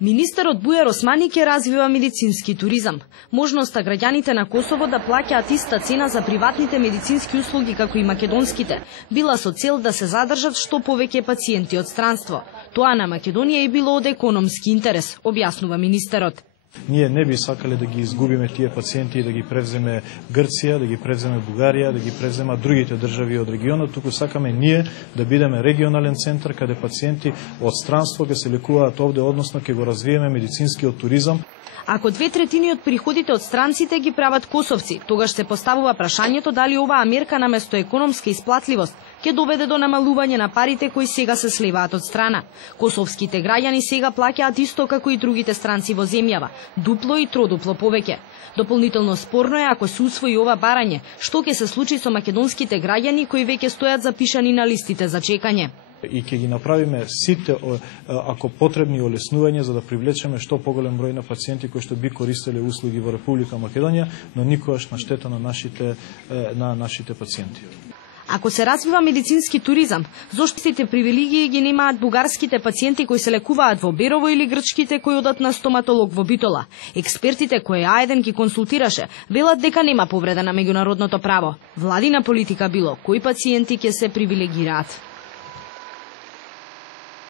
Министерот Бујар Османи ќе развива медицински туризам. Можноста граѓаните на Косово да плаќаат иста цена за приватните медицински услуги како и македонските, била со цел да се задржат што повеќе пациенти од странство. Тоа на Македонија и било од економски интерес, објаснува министерот. Ние не би сакале да ги изгубиме тие пациенти и да ги превземе Грција, да ги превземе Бугарија, да ги превземат другите држави од регионот, туку сакаме ние да бидеме регионален центар каде пациенти од странство ќе се лекуваат овде, односно ќе го развиеме медицинскиот туризам. Ако 2/3 од приходите од странците ги прават косовци, тогаш се поставува прашањето дали оваа мерка наместо економска исплатливост ќе доведе до намалување на парите кои сега се сливаат од страна. Косовските граѓани сега плаќаат исто како и другите странци во земјава, дупло и тродупло повеќе. Дополнително спорно е ако се усвои ова барање, што ќе се случи со македонските граѓани кои веќе стојат запишани на листите за чекање. И ќе ги направиме сите, ако потребни, олеснувања за да привлечеме што поголем број на пациенти кои што би користеле услуги во Република Македонија, но никогаш на штета на нашите пациенти. Ако се развива медицински туризам, зошто сите привилегии ги немаат бугарските пациенти кои се лекуваат во Берово или грчките кои одат на стоматолог во Битола? Експертите кои А1 ги консултираше велат дека нема повреда на меѓународното право. Владина политика било кои пациенти ќе се привилегираат.